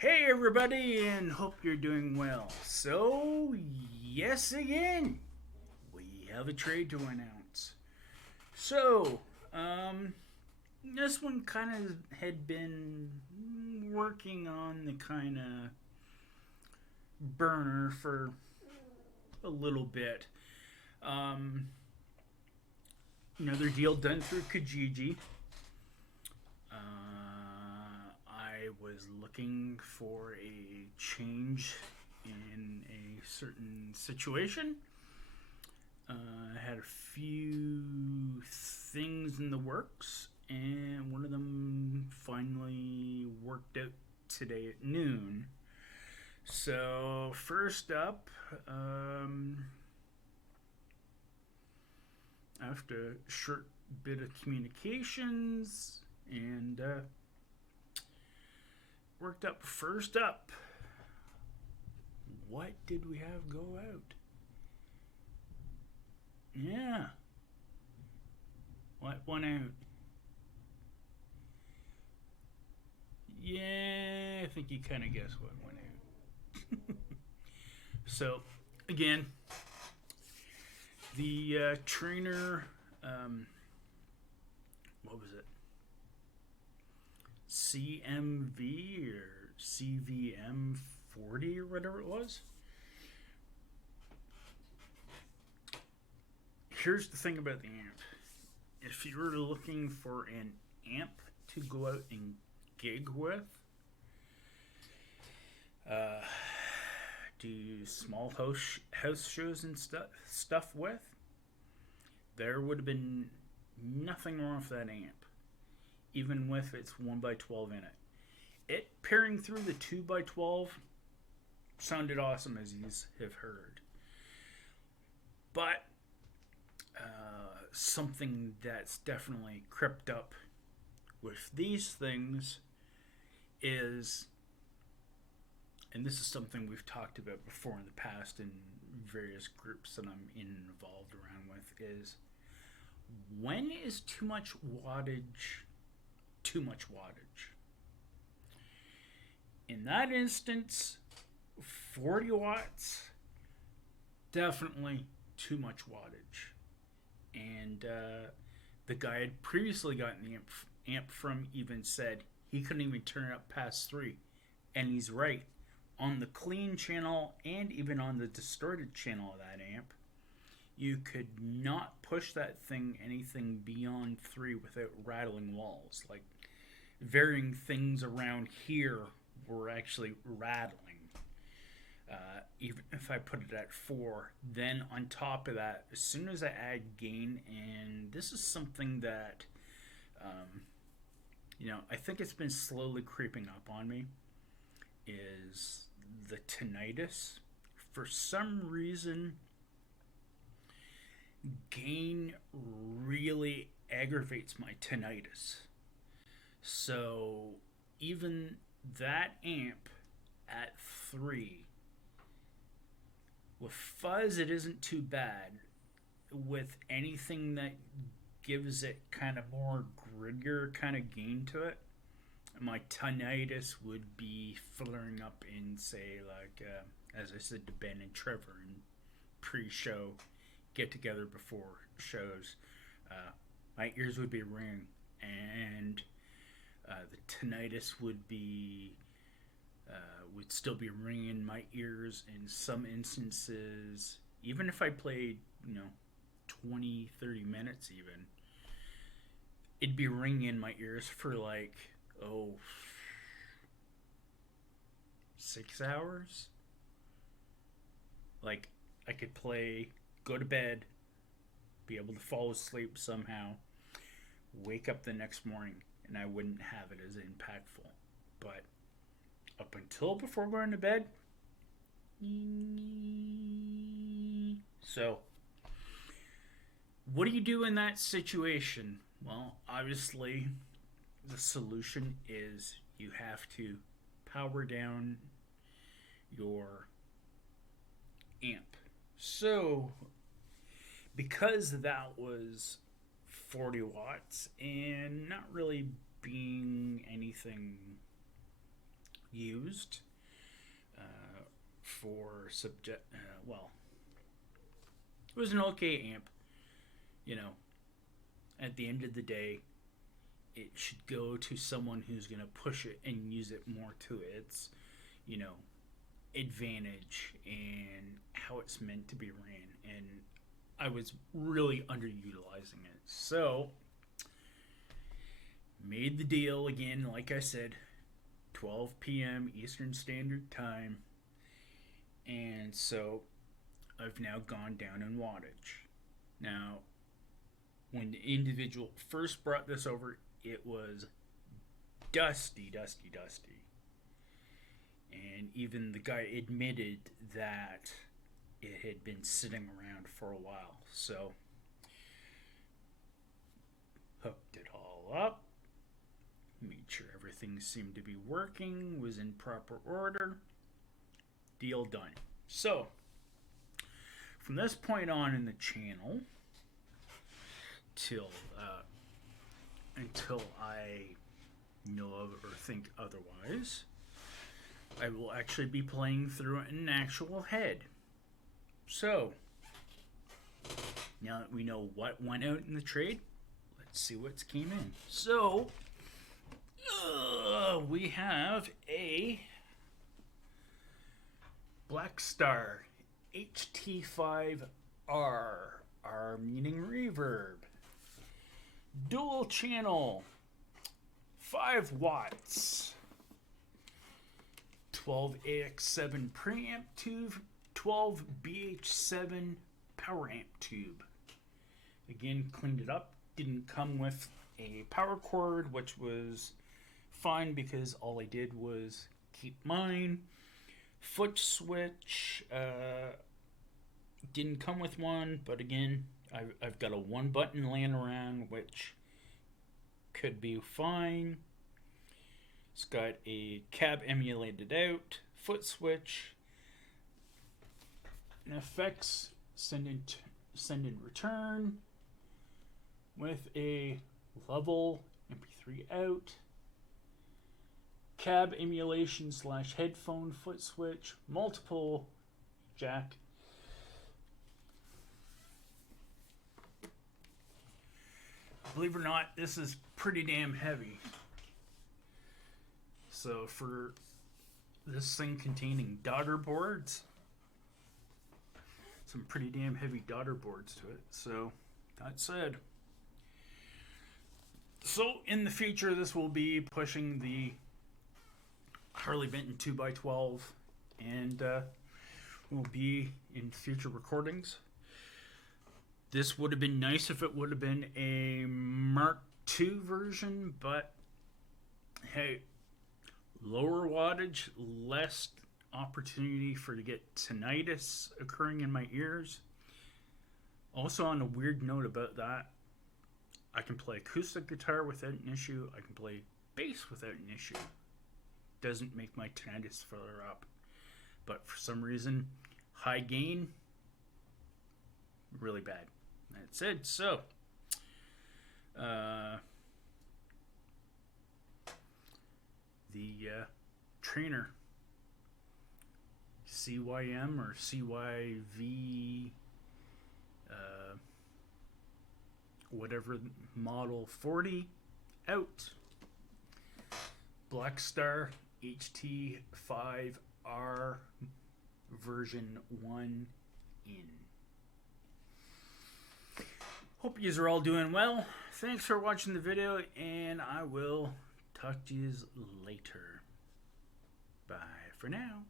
Hey everybody, and hope you're doing well. So, yes again, we have a trade to announce. So, this one kind of had been working on the kind of burner for a little bit. Um, Another deal done through Kijiji. I was looking for a change in a certain situation. I had a few things in the works, and one of them finally worked out today at noon. So, first up, after a short bit of communications and worked up. First up, what did we have go out? Yeah. What went out? Yeah, I think you kind of guessed what went out. So, again, the trainer, what was it? CMV or CVM 40 or whatever it was. Here's the thing about the amp. If you were looking for an amp to go out and gig with, do small house shows and stuff with, there would have been nothing wrong with that amp, even with its 1x12 in it. It pairing through the 2x12 sounded awesome, as you have heard. But something that's definitely crept up with these things is, and this is something we've talked about before in the past in various groups that I'm involved around with, is when is too much wattage too much wattage? In that instance, 40 watts, definitely too much wattage. And the guy I had previously gotten the amp from even said he couldn't even turn it up past 3. And he's right. On the clean channel and even on the distorted channel of that amp, you could not push that thing anything beyond 3 without rattling walls. Like, varying things around here were actually rattling. Even if I put it at 4, then on top of that, as soon as I add gain, and this is something that, I think it's been slowly creeping up on me, is the tinnitus. For some reason, gain really aggravates my tinnitus. So even that amp at 3, with fuzz it isn't too bad. With anything that gives it kind of more grittier kind of gain to it, my tinnitus would be flaring up in, say, like, as I said to Ben and Trevor in pre-show get together before shows, my ears would be ringing, and the tinnitus would still be ringing in my ears in some instances. Even if I played 20-30 minutes, even, it'd be ringing in my ears for like 6 hours. Like, I could play, go to bed, be able to fall asleep somehow, wake up the next morning, and I wouldn't have it as impactful. But up until before going to bed, so what do you do in that situation? Well, obviously, the solution is you have to power down your amp. So, because that was 40 watts and not really being anything used for well, it was an okay amp. You know, at the end of the day, it should go to someone who's going to push it and use it more to its, you know, advantage and how it's meant to be ran. And I was really underutilizing it. So, made the deal again, like I said, 12 p.m. Eastern Standard Time. And so, I've now gone down in wattage. Now, when the individual first brought this over, it was dusty. And even the guy admitted that it had been sitting around for a while. So, hooked it all up, made sure everything seemed to be working, was in proper order. Deal done. So, from this point on in the channel, until I know of or think otherwise, I will actually be playing through an actual head. So, now that we know what went out in the trade, let's see what's came in. So, we have a Black Star HT5R, R meaning reverb, dual channel, 5 watts, 12 AX7 preamp tube, 12 BH7 power amp tube. Again, cleaned it up. Didn't come with a power cord, which was fine because all I did was keep mine. Foot switch, didn't come with one, but again, I've got a 1 button laying around, which could be fine. It's got a cab emulated out, foot switch, an effects send in return with a level MP3 out, cab emulation / headphone foot switch, multiple jack. Believe it or not, this is pretty damn heavy. So for this thing containing daughter boards, some pretty damn heavy daughter boards to it. So that said, so in the future, this will be pushing the Harley Benton 2x12, and will be in future recordings. This would have been nice if it would have been a Mark II version, but hey, lower wattage, less opportunity for to get tinnitus occurring in my ears. Also, on a weird note about that, I can play acoustic guitar without an issue. I can play bass without an issue. Doesn't make my tinnitus flare up. But for some reason, high gain, really bad. That's it. So, the trainer, CYM or CYV, whatever model 40 out. Black Star HT5R version 1 in. Hope you are all doing well. Thanks for watching the video, and I will talk to you later. Bye for now.